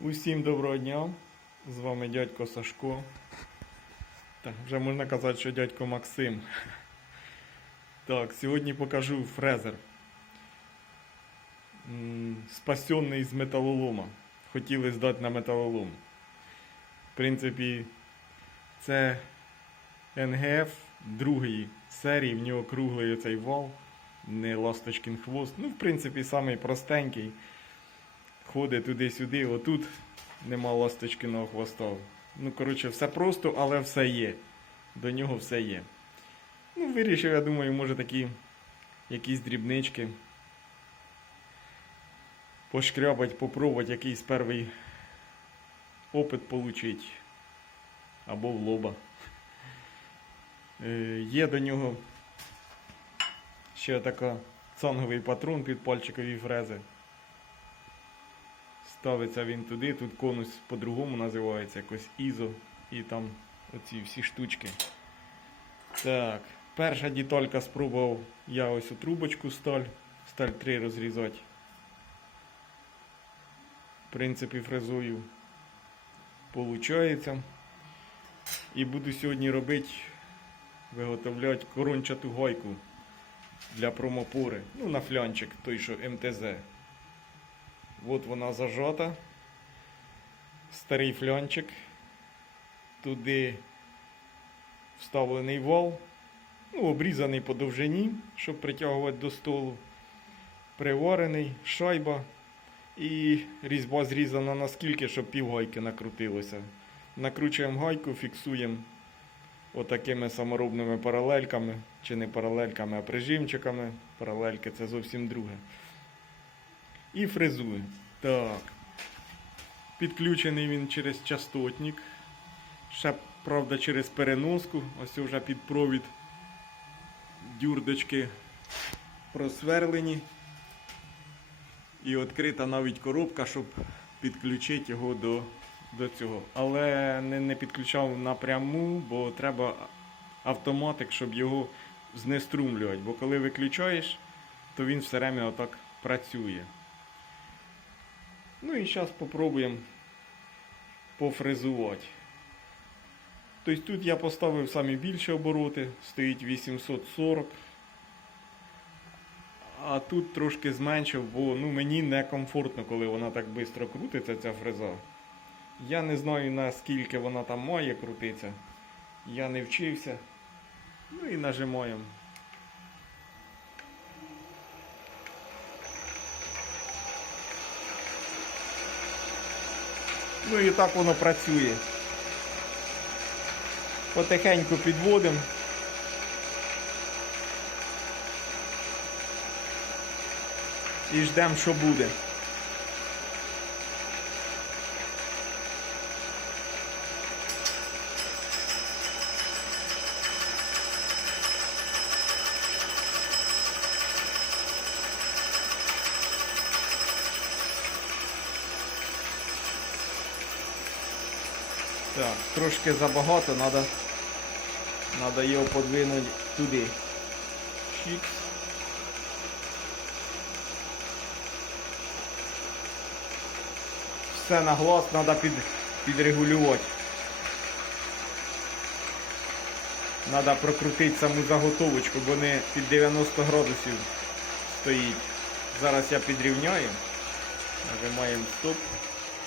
Усім доброго дня! З вами дядько Сашко. Так, вже можна казати, що дядько Максим. Так, сьогодні покажу фрезер. Спасенний з металолома. Хотіли здати на металолом. В принципі, це НГФ другої серії, в нього круглий оцей вал, не ласточкін хвост. Ну, в принципі, самий простенький ходить туди-сюди, отут нема ласточкиного хвоста. Ну, коротше, все просто, але все є. До нього все є. Ну, вирішив, я думаю, може такі якісь дрібнички. Пошкрябать, попробувати якийсь перший опит получить. Або в лоба. Е, є до нього ще така цанговий патрон під пальчикові фрези. Ставиться він туди, тут конус по-другому називається, якось ізо і там оці всі штучки. Так, перша деталька спробував я ось у трубочку сталь, сталь 3 розрізати. В принципі, фрезою получається. І буду сьогодні робити, виготовляти корончату гайку для промопори. Ну, на флянчик, той, що МТЗ. От вона зажата. Старий флянчик. Туди вставлений вал. Ну, обрізаний по довжині, щоб притягувати до столу. Приварений, шайба. І різьба зрізана наскільки, щоб півгайки накрутилося. Накручуємо гайку, фіксуємо отакими саморобними паралельками, чи не паралельками, а прижимчиками. Паралельки це зовсім друге. І фрезую. Так. Підключений він через частотник. Ще, правда, через переноску. Ось вже під провід дюрдочки просверлені. І відкрита навіть коробка, щоб підключити його до, до цього. Але не, не підключав напряму, бо треба автоматик, щоб його знеструмлювати. Бо коли виключаєш, то він все время отак працює. Ну і зараз спробуємо пофрезувати. Тобто тут я поставив самі більші обороти, стоїть 840. А тут трошки зменшив, бо ну, мені некомфортно, коли вона так швидко крутиться, ця фреза. Я не знаю наскільки вона там має крутитися. Я не вчився. Ну і нажимаємо. Ну і так воно працює. Потихеньку підводимо. І ждемо, що буде. Так, трошки забагато, треба надо його подвинути туди. Чікс. Все на глаз треба під, підрегулювати. Треба прокрутити саму заготовочку, бо не під 90 градусів стоїть. Зараз я підрівняю. Нажимаємо стоп.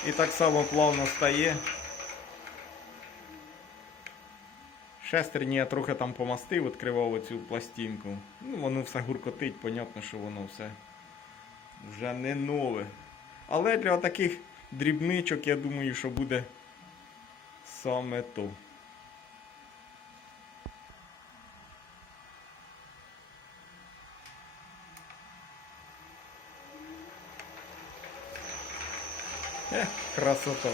І так само плавно стає. Шестерні я трохи там помастив, відкривав оцю пластинку. Ну, воно все гуркотить, понятно, що воно все вже не нове. Але для таких дрібничок, я думаю, що буде саме то. Красота.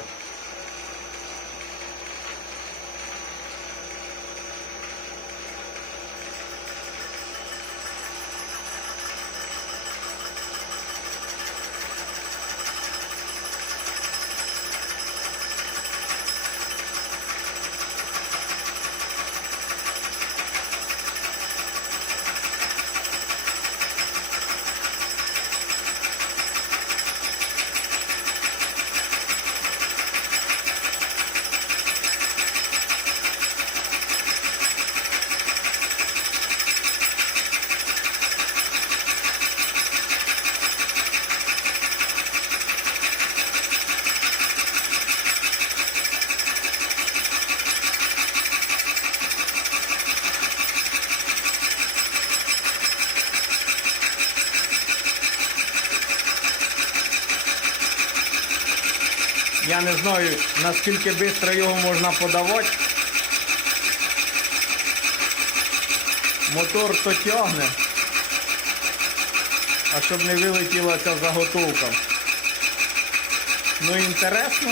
Я не знаю, наскільки швидко його можна подавати. Мотор то тягне. А щоб не вилетіла ця заготовка. Ну інтересно.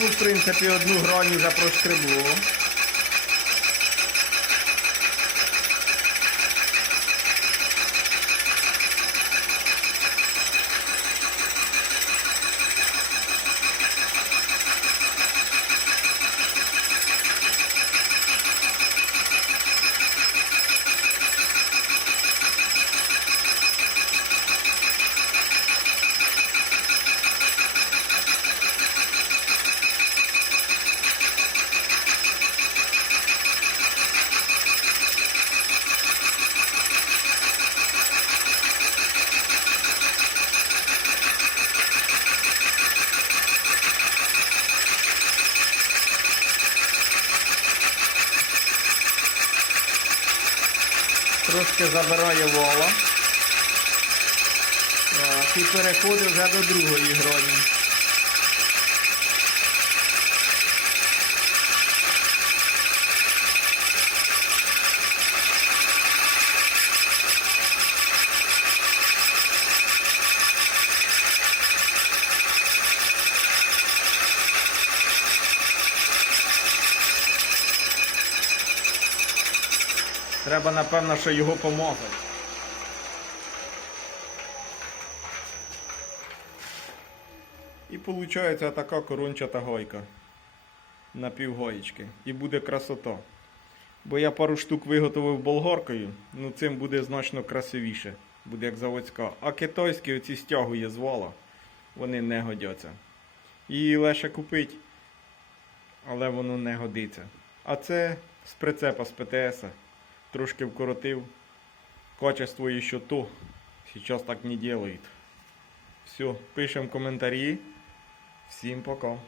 Ну, в принципі, одну грані вже прошкребло. Трошки забирає вола. І переходить вже до другої грані. Треба, напевно, що його помазати. І виходить така корончата гайка на півгаєчки. І буде красота. Бо я пару штук виготовив болгаркою, ну цим буде значно красивіше, буде як заводська. А китайські оці стягує з вала, вони не годяться. Її легше купити, але воно не годиться. А це з прицепа з ПТС. Трошки вкоротив. Качество еще то. Сейчас так не делают. Все, пишем комментарии. Всем пока.